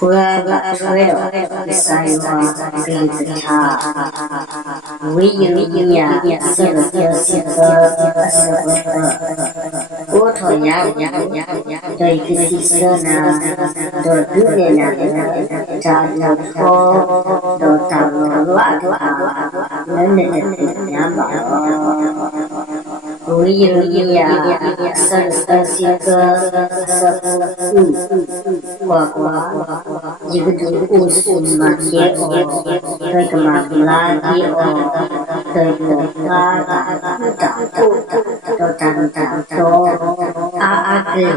Puraga Fredo Isaiwa Gilitha Wiya Sarasika Asabaka Otoya Daikisana Dodunena Tadu Dotalo Lata Lenin Yamba Wiya Sarasika Asabu Wakwa Jigu Usumake or Rekamalaki or Rekata Totanta to Aake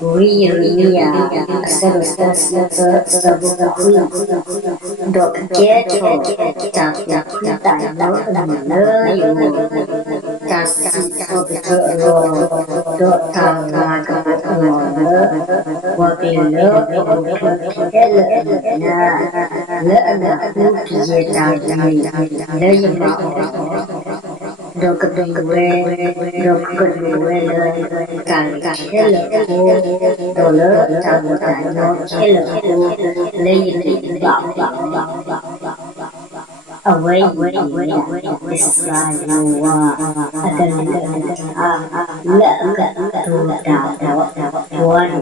Wiya Sarasika Sabu Dok Keto Takuta no you Tasi Obito Dotalaga Wakilo Lena Ukieta Lema Dokwe Kan Hello Dollar Tangano Hello Lady away Israel akan leka tu dah one